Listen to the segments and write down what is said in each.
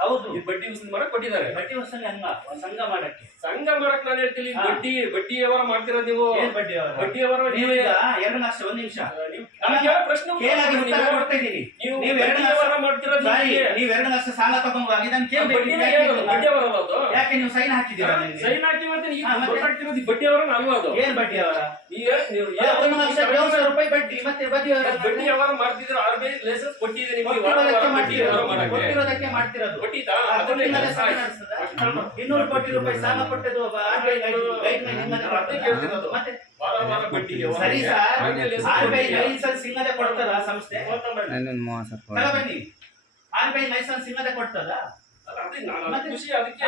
ಹೌದು ಬಡ್ಡಿ ವಸೂಲಿ ಮಾಡಕ್ ಕೊಟ್ಟಿದ್ದಾರೆ. ಬಡ್ಡಿ ವಸೂಲಿ ಹಂಗ ಸಂಘ ಮಾಡಕ್ಕೆ. ಸಂಘ ಮಾಡಕ್ ನಾನು ಹೇಳ್ತೀನಿ. ಬಡ್ಡಿ ಬಡ್ಡಿ ವ್ಯವಹಾರ ಮಾಡ್ತಿರೋದು ನೀವು? ಬಡ್ಡಿ ಬಡ್ಡಿ ವ್ಯವಹಾರ ನೀವು ನೀವೇ ಎರಡು ಲಕ್ಷ ಒಂದ್ ನಿಮಿಷ. ನೀವು ಪ್ರಶ್ನೆ ನೀವು. ನೀವು ನೀವು ಎರಡು ವ್ಯವಹಾರ ಮಾಡ್ತೀರಾ ನೀವೇ. ನೀವ್ ಎರಡು ಲಕ್ಷ ಸಾಲ ತಗೊಂಡು ಬಡ್ಡಿ ಅವರ ವ್ಯವಹಾರ ಅದು? ಯಾಕೆ ನೀವು ಸೈನ್ ಹಾಕಿದ್ದೀರಾ? ಸೈನ್ ಹಾಕಿ ಮತ್ತೆ ಈ ಬಡ್ಡಿ ವ್ಯವಹಾರ ಅಲ್ವಾ ಅದು? ಏನ್ ಬಡ್ಡಿ ಅವರ ಈಗ ನೀವು ಬಡ್ಡಿ ಮತ್ತೆ ಬಡ್ಡಿ ವ್ಯವಹಾರ ಮಾಡ್ತಿದ್ರು ಆರ್ ಬಿ ಐ ಲೈಸೆನ್ಸ್ ಕೊಟ್ಟಿದೆ ನಿಮಗೆ ಕೊಟ್ಟಿರೋದಕ್ಕೆ ಬಡ್ಡಿ ವ್ಯವಹಾರ ಮಾಡ್ತಿರೋದು ಮಾಡಕ್ಕೆ? ಕೊಟ್ಟಿರೋದಕ್ಕೆ ಇನ್ನೂರು ಕೋಟಿ ರೂಪಾಯಿ ಸಾಲ ಕೊಟ್ಟದ್ದು R B I guideline ನಿಮ್ಮಲ್ಲಿ ಅದೇ ಬರ್ತದಾ? ಕೇಳ್ತಿರೋದು. ಮತ್ತೆ ವಾರ ವಾರ ಬಡ್ಡಿ ಸರಿ sir R B I license ಕೊಡ್ತದ ಸಂಸ್ಥೆ? ಬನ್ನಿ. ಆರ್ ಬಿ ಐ ಲೈಸೆನ್ಸ್ ಸಿಂಗದೆ ಕೊಡ್ತದ? ಅಲ್ಲ, ಅದೇ ನಾನು ಖುಷಿ ಅದಕ್ಕೆ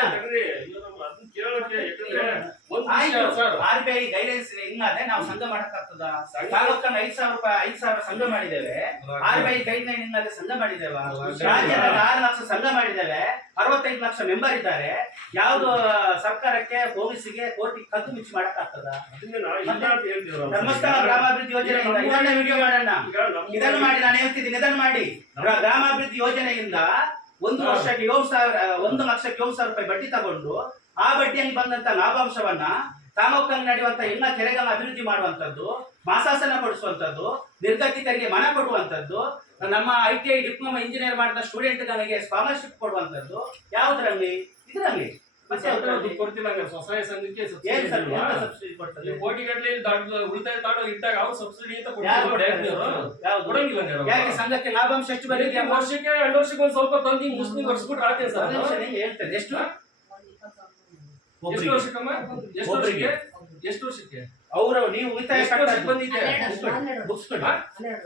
ಆರ್ ಬಿ ಐ ಗೈಡೆನ್ಸ್ ಹಿಂಗಾದ್ರೆ ನಾವು ಸಂಘ ಮಾಡಕ್ಕಾಗ್ತದ? ತಾಲೂಕನ್ನ ಐದ್ ಸಾವಿರ ರೂಪಾಯಿ ಐದ್ ಸಾವಿರ ಸಂಘ ಮಾಡಿದ್ದೇವೆ. R B I guideline ಹಿಂಗಾದ್ರೆ ಸಂಘ ಮಾಡಿದ್ದೇವೆ? ರಾಜ್ಯದಲ್ಲಿ ಆರು ಲಕ್ಷ ಸಂಘ ಮಾಡಿದ್ದೇವೆ. ಅರವತ್ತೈದು ಲಕ್ಷ ಮೆಂಬರ್ ಇದ್ದಾರೆ. ಯಾವ್ದು ಸರ್ಕಾರಕ್ಕೆ ಪೊಲೀಸಿಗೆ ಕೋರ್ಟಿಗೆ ಕದ್ದು ಮಿಚ್ಚಿ ಮಾಡಕ್ಕಾಗ್ತದ. ಧರ್ಮಸ್ಥಳ ಗ್ರಾಮಾಭಿವೃದ್ಧಿ ಯೋಜನೆ ಇದನ್ನ ವಿಡಿಯೋ ಮಾಡೋಣ. ಇದನ್ನು ಮಾಡಿ ನಾನು ಹೇಳ್ತಿದ್ದೀನಿ ಇದನ್ನು ಮಾಡಿ. ಗ್ರಾ- ಗ್ರಾಮಾಭಿವೃದ್ಧಿ ಯೋಜನೆಯಿಂದ ಒಂದು. ವರ್ಷಕ್ಕೆ ಏಳು ಸಾವಿರ ಒಂದು ಲಕ್ಷಕ್ಕೆ ಏಳು ಸಾವಿರ ರೂಪಾಯಿ ಬಡ್ಡಿ ತಗೊಂಡು ಆ ಬಡ್ಡಿಯಲ್ಲಿ ಬಂದಂತ ಲಾಭಾಂಶವನ್ನ ತಾಲೂಕಲ್ಲಿ ನಡೆಯುವಂತ ಎಲ್ಲ ಕೆರೆಗಳನ್ನ ಅಭಿವೃದ್ಧಿ ಮಾಡುವಂತದ್ದು ಮಾಸಾಸನ ಪಡಿಸುವಂತದ್ದು ನಿರ್ಗತಿಕರಿಗೆ ಮನ ಕೊಡುವಂತದ್ದು ನಮ್ಮ I T I diploma engineer ಮಾಡಿದ ಸ್ಟೂಡೆಂಟ್ಗಳಿಗೆ ಸ್ಕಾಲರ್ಶಿಪ್ ಕೊಡುವಂತದ್ದು ಯಾವುದರಲ್ಲಿ? ಇದರಲ್ಲಿ. ಮತ್ತೆ ಸ್ವಸಹಾಯ ಸಂಘಕ್ಕೆ ಸಬ್ಸಿಡಿ ಉಳಿತಾಯ ತಾಡೋ ಇಟ್ಟಾಗ ಅವ್ರು ಸಬ್ಸಿಡಿ ಅಂತ? ಕೊಡಂಗಿಲ್ಲ ಯಾಕೆ ಸಂಘಕ್ಕೆ ಲಾಭಾಂಶ ಎಷ್ಟು ಬರೀ ವರ್ಷಕ್ಕೆ ಎರಡು ವರ್ಷಕ್ಕೆ ಒಂದ್ ಸ್ವಲ್ಪ ತಂದು ಮುಸ್ಲಿ ವರ್ಷಬಿಟ್ರೆ ಆಯ್ತೇನ್ ಸರ್? ಹೇಳ್ತೇನೆ ಎಷ್ಟು? ಎಷ್ಟು ವರ್ಷಕ್ಕೆ? ಎಷ್ಟು ವರ್ಷಕ್ಕೆ? ಅವರು ನೀವು ಉಳಿತಾಯ?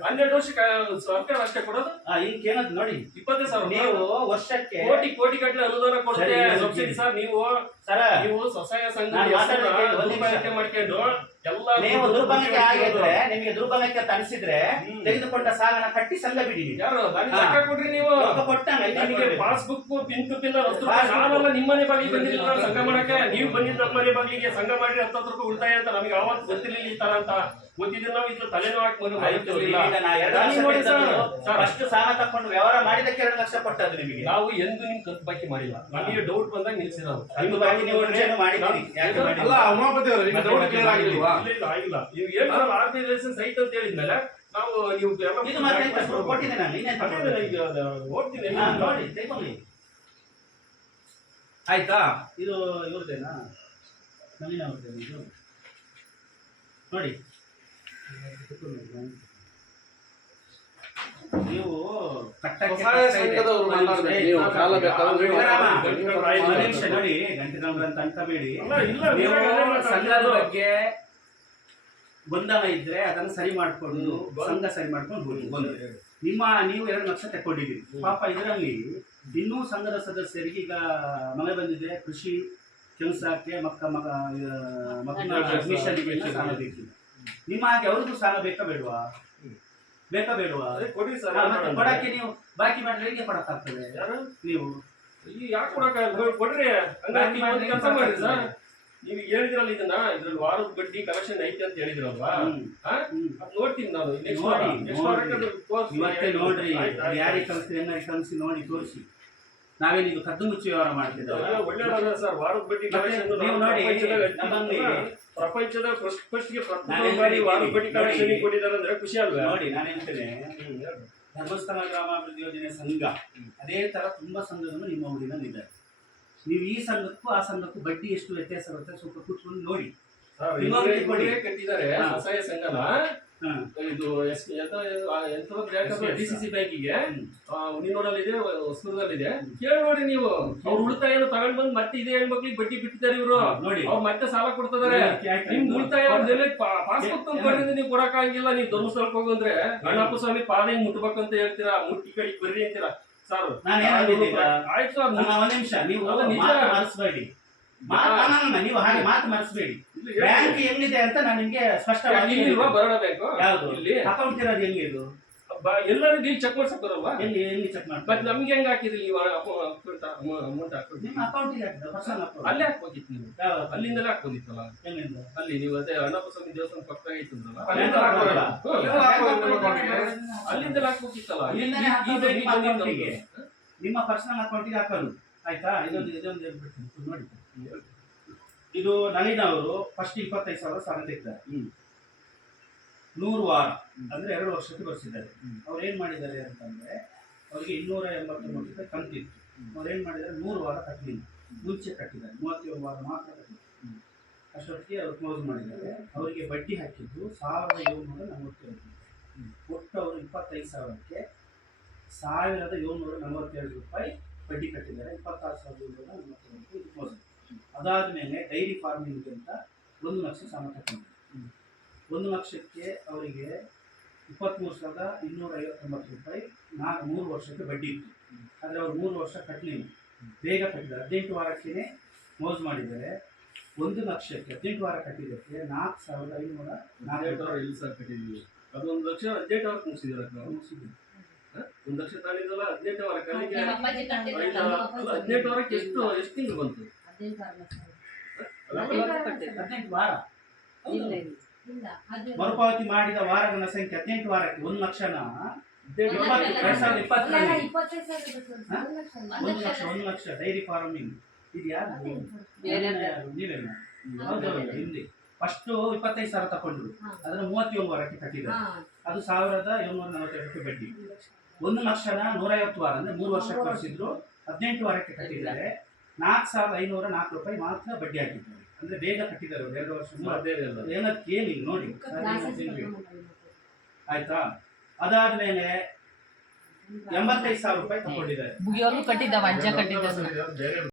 ಹನ್ನೆರಡು ವರ್ಷ ಸರ್ಕಾರ ಅಷ್ಟೇ ಕೊಡೋದು? ಆ, ಈಗ ನೋಡಿ. ಇಪ್ಪತ್ತೈದು ಸಾವಿರ. ನೀವು ವರ್ಷಕ್ಕೆ ಕೋಟಿ ಕೋಟಿ ಗಟ್ಟಲೆ ಅನುದಾನ ಕೊಡ್ತಾರೆ ಸಬ್ಸಿಡಿ ಸರ್ ನೀವು ಸರ ನೀವು ಸ್ವಸಹಾಯ ಸಂಘ ಒಂದು ಮಾಡ್ಕೊಂಡು ಎಲ್ಲ ನೀವು ದುರ್ಬಳಕೆ ಆಗಿದ್ರೆ ನಿಮಗೆ ದುರ್ಬಳಕೆ ಅನಿಸಿದ್ರೆ ಹ್ಮ್. ತೆಗೆದುಕೊಂಡ ಸಾಲನ ಕಟ್ಟಿ ಸಂಘ ಬಿಡಿ ಕೊಡ್ರಿ ನೀವು. ಕೊಟ್ಟಾಗ ಪಾಸ್ಬುಕ್ ಪಿನ್ ಟು ಪಿನ್ ನಾನೆಲ್ಲ ನಿಮ್ಮನೆ ಬಾಗಿಲಿಗೆ ಬಂದಿಲ್ಲ ಸಂಘ ಮಾಡಕ್ಕೆ. ನೀವು ಬಂದಿದ್ದ ನಮ್ಮನೆ ಬಾಗಿಲಿಗೆ ಸಂಘ ಮಾಡಿ ಹತ್ತತ್ತು ರೂಪಾಯಿ ಉಳಿತಾಯ ಅಂತ ನಮಗೆ ಗೊತ್ತಿರಲಿಲ್ಲ ಈ ತರ ಅಂತ. ಗೊತ್ತಿದ್ರೆ ನಾವು ಇದ್ರ ತಲೆನೂ ಹಾಕಿ ಸರ್, ಫಸ್ಟ್ ಸಾಲ ತಕೊಂಡು ವ್ಯವಹಾರ ಮಾಡಿದಕ್ಕೆ ಎರಡು ಲಕ್ಷ ಕೊಟ್ಟದ್ದು ನಿಮಗೆ. ನಾವು ಎಂದು ನಿಮ್ ಕತ್ತು ಬಾಕಿ ಮಾಡಿಲ್ಲ. ನನಗೆ ಡೌಟ್ ಬಂದಾಗ ನಿಲ್ಸಿರೋದು. ಕತ್ತು ಬಾಕಿ ನೀವು ಮಾಡಿದ್ದೀರಿ. ಅಲ್ಲ ಉಮಾಪತಿ ಅವರೇ ನಿಮ್ಗೆ ಡೌಟ್ ಕ್ಲಿಯರ್ ಆಗಿಲ್ವಾ? ಇಲ್ಲ, ಇಲ್ಲ, ಆಗಿಲ್ಲ. ನೀವು ಏನು ಅಂತ ಹೇಳಿದ್ಮೇಲೆ ನಾವು ನೀವು ಎಲ್ಲ ಇದು ಮಾತ್ರ ಕೊಟ್ಟಿದ್ದೆ ನಾನು ಇನ್ನೇನು? ಈಗ ನೋಡಿ ತೆಗೊಳ್ಳಿ ಆಯ್ತಾ? ಇದು ಇವ್ರದ್ದೇನಾ? ನವೀನ ಅವ್ರದ್ದೇನಾ ಇದು? ನೋಡಿ. ನೀವು ನೋಡಿ ಅನ್ಕೋಬೇಡಿ. ಸಂಘದ ಬಗ್ಗೆ ಗೊಂದಲ ಇದ್ರೆ ಅದನ್ನ ಸರಿ ಮಾಡ್ಕೊಂಡು ಸಂಘ ಸರಿ ಮಾಡ್ಕೊಂಡು ಹೋಗಿ. ಗೊಂದಲ ನಿಮ್ಮ ನೀವು ಎರಡು ಲಕ್ಷ ತಕೊಂಡಿದ್ದೀರಿ ಪಾಪ ಇದರಲ್ಲಿ ಇನ್ನೂ ಸಂಘದ ಸದಸ್ಯರಿಗೆ ಈಗ ಮಳೆ ಬಂದಿದೆ ಕೃಷಿ ಕೆಲಸಕ್ಕೆ ಮಕ್ಕ ಮಗ ಮಕ್ಕಳ ಅಡ್ಮಿಷನ್ಗೆ ಸಾಲ ಬೇಕಿಲ್ಲ. ನಿಮ್ಮ ಹಾಗೆ ಅವ್ರಿಗೂ ಸ್ಥಾನ ಬೇಕಾ ಬೇಡವಾ? ಬೇಕಾ ಬೇಡವಾ? ಕೊಡಿ ಸರ್ ಕೊಡಕ್ಕೆ ನೀವು ಬಾಕಿ ಮಾಡಿದ್ರೆ ಹೇಗೆ ಕೊಡಕ್ಕಾಗ್ತದೆ? ನೀವು. ಯಾಕೆ ಕೊಡಕ್ಕಾಗಲ್ಲ? ಕೊಡ್ರಿ. ಕೆಲಸ ಮಾಡಿ ಸರ್. ನೀವು ಹೇಳಿದ್ರಲ್ಲ ಇದನ್ನ ಇದ್ರಲ್ಲಿ ವಾರದ ಬಡ್ಡಿ ಕಲೆಕ್ಷನ್ ಐತೆ ಅಂತ ಹೇಳಿದ್ರಲ್ವಾ. ನೋಡ್ತೀನಿ ನಾನು. ನೋಡಿ. ಇವತ್ತೇ ನೋಡ್ರಿ ಯಾರಿಗೆ ಕಲಿಸಿ ಕಲಿಸಿ ನೋಡಿ ತೋರಿಸಿ. ನಾವೇನು ಇದು ಕದ್ದು ಮುಚ್ಚಿ ವ್ಯವಹಾರ ಮಾಡ್ತಿದ್ದಾರೆ ಮಾಡ್ತಿದ್ದೇವೆ ನೀವು ನೋಡಿ, ನಮ್ಮಲ್ಲಿ ಪ್ರಪಂಚದ ಫಸ್ಟ್ ಕೊಟ್ಟಿದ್ದಾರೆ ಅಂದ್ರೆ ಖುಷಿ ಅಲ್ವಾ? ನೋಡಿ ನಾನು ಹೇಳ್ತೇನೆ? ಹ್ಮ್, ಹೇಳು. ಧರ್ಮಸ್ಥಳ ಗ್ರಾಮಾಭಿವೃದ್ಧಿ ಯೋಜನೆ ಸಂಘ ಅದೇ ತರ ತುಂಬಾ ಸಂಘಗಳು ನಿಮ್ಮ ಊರಿನಲ್ಲಿ ಇದೆ ನೀವು ಈ ಸಂಘಕ್ಕೂ ಆ ಸಂಘಕ್ಕೂ ಬಡ್ಡಿ ಎಷ್ಟು ವ್ಯತ್ಯಾಸ ಬರುತ್ತೆ ಸ್ವಲ್ಪ ಕೂತ್ಕೊಂಡು ನೋಡಿ. ಕಟ್ಟಿದ್ದಾರೆ ಸಂಘನ. ಇದು ಎಸ್ ಎಂತ ಡಿ ಸಿ ಸಿ ಬ್ಯಾಂಕಿಗೆ. ಉನಿನೋಡಲ್ಲಿದೆ ಹೊಸೂರದಲ್ಲಿದೆ ಕೇಳಿ ನೋಡಿ ನೀವು. ಅವ್ರ ಉಳಿತಾಯನ ತಗೊಂಡ್ ಬಂದ್ ಮತ್ತೆ ಇದೇ ಹೆಣ್ಮಕ್ಳಿಗೆ ಬಡ್ಡಿ ಬಿಟ್ಟಿದ್ದಾರೆ ಇವರು. ನೋಡಿ. ಅವ್ರು ಮತ್ತೆ ಸಾಲ ಕೊಡ್ತಿದ್ದಾರೆ. ನಿಮ್ ಉಳಿತಾಯ ಪಾಸ್ಬುಕ್ ತಂದು ನೀವು ಕೊಡಕ್ಕಾಗಿಲ್ಲ ನೀವು ಧರ್ಮಸ್ಥಳಕ್ಕೆ ಹೋಗಂದ್ರೆ ಗಣಪ ಸ್ವಾಮಿ ಪಾದ ಹಿಂಗ್ ಮುಟ್ಬೇಕಂತ ಹೇಳ್ತೀರಾ? ಮುಟ್ಟಿ ಕಡೆಗೆ ಬರ್ರಿ ಅಂತೀರಾ? ಸರ್. ನಾನು ಆಯ್ತು ಸರ್ ನಿಮಿಷ. ನೀವು ನಿಜ. ಮಾತು ಮರೆಸಬೇಡಿ ನೀವು ಹಾಗೆ ಮಾತು ಮರೆಸಬೇಡಿ. ಬ್ಯಾಂಕ್ ಎಲ್ಲಿದೆ ಅಂತ ನಾನು ನಿಮ್ಗೆ ಸ್ಪಷ್ಟವಾಗಿ ಬರೋಣ ಬ್ಯಾಂಕು ಯಾವುದು? ಇಲ್ಲಿ? ಅಕೌಂಟ್ ಇರೋದು ಎಲ್ಲಿ ಇದು? ಎಲ್ಲರೂ ಇಲ್ಲಿ ಚೆಕ್ ಮಾಡ್ಸಕ್ ಬರಲ್ವಾ ಎಲ್ಲಿ ಎಲ್ಲಿ ಚೆಕ್ ಮಾಡಿ ಬಟ್ ನಮ್ಗೆ ಹೆಂಗ್ ಹಾಕಿದ್ರಿ ನೀವು ಅಮೌಂಟ್ ಹಾಕೋದು ನಿಮ್ಮ ಅಕೌಂಟಿಗೆ ಹಾಕಿದ್ರೆ ಪರ್ಸನಲ್ ಅಕೌಂಟ್ ಅಲ್ಲೇ ಹಾಕ್ಬೋದಿತ್ತು ನೀವು. ಅಲ್ಲಿಂದಲೇ ಹಾಕ್ಬೋದಿತ್ತಲ್ಲ? ಎಲ್ಲಿಂದ? ಅಲ್ಲಿ ನೀವು ಅದೇ ಅಣ್ಣಪ್ಪ ಸ್ವಾಮಿ ದೇವಸ್ಥಾನ ಪಕ್ಕ ನಿಮ್ಮ ಅಲ್ಲಿಂದಲೇ ಹಾಕ್ಬೋದಿತ್ತಲ್ಲ? ಹಾಕೋದು ನಿಮ್ಮ ಪರ್ಸನಲ್ ಅಕೌಂಟಿಗೆ ಹಾಕೋದು. ಆಯ್ತಾ? ಇದೊಂದು ಇದೊಂದು ನೋಡಿ. ಇದು ನಳಿನ ಅವರು ಫಸ್ಟ್ ಇಪ್ಪತ್ತೈದು ಸಾವಿರ ಸಾಲ ತೆಗೆದಿದ್ದಾರೆ ನೂರು ವಾರ ಅಂದ್ರೆ ಎರಡು ವರ್ಷಕ್ಕೆ ಬರ್ಸಿದ್ದಾರೆ. ಅವ್ರು ಏನ್ ಮಾಡಿದ್ದಾರೆ ಅಂತಂದ್ರೆ ಅವರಿಗೆ ಇನ್ನೂರ ಎಂಬತ್ತೊಂಬತ್ತು ರೂಪಾಯಿ ಕಂತಿತ್ತು. ಅವ್ರು ಏನ್ ಮಾಡಿದ್ದಾರೆ ನೂರು ವಾರ ಕಟ್ಟಲಿಲ್ಲ ಮುಂಚೆ ಕಟ್ಟಿದ್ದಾರೆ ಮೂವತ್ತೇಳು ವಾರ ಮಾತ್ರ ಕಟ್ಟಿದ್ದಾರೆ. ಅಷ್ಟೊತ್ತಿಗೆ ಅವ್ರು ಕ್ಲೋಸ್ ಮಾಡಿದ್ದಾರೆ. ಅವರಿಗೆ ಬಡ್ಡಿ ಹಾಕಿದ್ದು ಸಾವಿರದ ಏಳ್ನೂರ ನಲವತ್ತೇಳು ಒಟ್ಟು ಅವರು ಇಪ್ಪತ್ತೈದು ಸಾವಿರಕ್ಕೆ ಸಾವಿರದ ಏಳ್ನೂರ ನಲವತ್ತೇಳು ರೂಪಾಯಿ ಬಡ್ಡಿ ಕಟ್ಟಿದ್ದಾರೆ. ಇಪ್ಪತ್ತಾರು ಸಾವಿರದ ಏಳ್ನೂರ ನಲವತ್ತೇಳು. ಅದಾದಮೇಲೆ ಡೈರಿ ಫಾರ್ಮಿಂಗ್ ಅಂತ ಒಂದು ಲಕ್ಷ ಸಾಲ ತಗೊಂಡು ಒಂದು ಲಕ್ಷಕ್ಕೆ ಅವರಿಗೆ ಇಪ್ಪತ್ತ್ಮೂರು ಸಾವಿರದ ಇನ್ನೂರ ಐವತ್ತೊಂಬತ್ತು ರೂಪಾಯಿ ನಾಲ್ಕು ಮೂರು ವರ್ಷಕ್ಕೆ ಬಡ್ಡಿ ಇತ್ತು. ಆದರೆ ಅವ್ರು ಮೂರು ವರ್ಷ ಕಟ್ಟಲಿಲ್ಲ ಬೇಗ ಕಟ್ಟಿದ್ದಾರೆ. ಹದಿನೆಂಟು ವಾರಕ್ಕೇ ಮೋಜು ಮಾಡಿದ್ದಾರೆ. ಒಂದು ಲಕ್ಷಕ್ಕೆ ಹದಿನೆಂಟು ವಾರ ಕಟ್ಟಿದ್ದಕ್ಕೆ ನಾಲ್ಕು ಸಾವಿರದ ಐನೂರ ನಾಲ್ಕು ಸಾವಿರ ಇಲ್ಲಿ ಸರ್ ಕಟ್ಟಿದ್ದೀವಿ ಅದು ಒಂದು ಲಕ್ಷ ಹದಿನೆಂಟು ವಾರಕ್ಕೆ ಮುಗಿಸಿದಾರೆ ಮುಗಿಸಿದ್ದೀವಿ ಒಂದು ಲಕ್ಷ ತಾಳಿದಲ್ಲ ಹದಿನೆಂಟು ವಾರ ಹದಿನೆಂಟು ವಾರಕ್ಕೆ ಎಷ್ಟು ಎಷ್ಟು ತಿಂಗಳು ಬಂತು? ಮರುಪಾವತಿ ಮಾಡಿದ ವಾರಗಳ ಸಂಖ್ಯೆ ಹದಿನೆಂಟು ವಾರಕ್ಕೆ ಒಂದು ಲಕ್ಷನ? ಒಂದು ಲಕ್ಷ ಎರಡ್ ಸಾವಿರದ ಇಪ್ಪತ್ತರಲ್ಲಿ? ಒಂದು ಲಕ್ಷ. ಒಂದು ಡೈರಿ ಫಾರ್ಮಿಂಗ್. ಇದು ಯಾರು ಬೇರೆ ನೀವೇನ ಹಾ, ಹೌದೌದು ಹಿಂದೆ ಫಸ್ಟ್ ಇಪ್ಪತ್ತೈದು ಸಾವಿರ ತಗೊಂಡ್ರು. ಹಾ. ಅದನ್ನ ಮೂವತ್ತೇಳು ವಾರಕ್ಕೆ ಕಟ್ಟಿದ್ದಾರೆ ಅದು ಸಾವಿರದ ಏಳ್ನೂರ ನಲವತ್ತೆರಡು ರೂಪಾಯಿ ಬಡ್ಡಿ. ಒಂದು ಲಕ್ಷನ ನೂರೈವತ್ತು ವಾರ ಅಂದ್ರೆ ಮೂರು ವರ್ಷಕ್ಕೆ ಕಳಿಸಿದ್ರು ಹದಿನೆಂಟು ವಾರಕ್ಕೆ ಕಟ್ಟಿದ್ದಾರೆ. ನಾಲ್ಕು ಸಾವಿರದ ಐನೂರ ನಾಲ್ಕು ರೂಪಾಯಿ ಮಾತ್ರ ಬಡ್ಡಿ ಹಾಕಿದ್ದಾರೆ. ಅಂದ್ರೆ ಬೇಗ ಕಟ್ಟಿದ್ದಾರೆ ಅವರು ಎರಡು ವರ್ಷ. ಏನಕ್ಕೆ ಏನಿಲ್ಲ ನೋಡಿ. ಆಯ್ತಾ ಅದಾದ ಮೇಲೆ ಹೋಗ್ಬೇಕು. ಆಯ್ತಾ? ಅದಾದ್ಮೇಲೆ ಎಂಬತ್ತೈದು ಸಾವಿರ ರೂಪಾಯಿ ತಗೊಂಡಿದ್ದಾರೆ.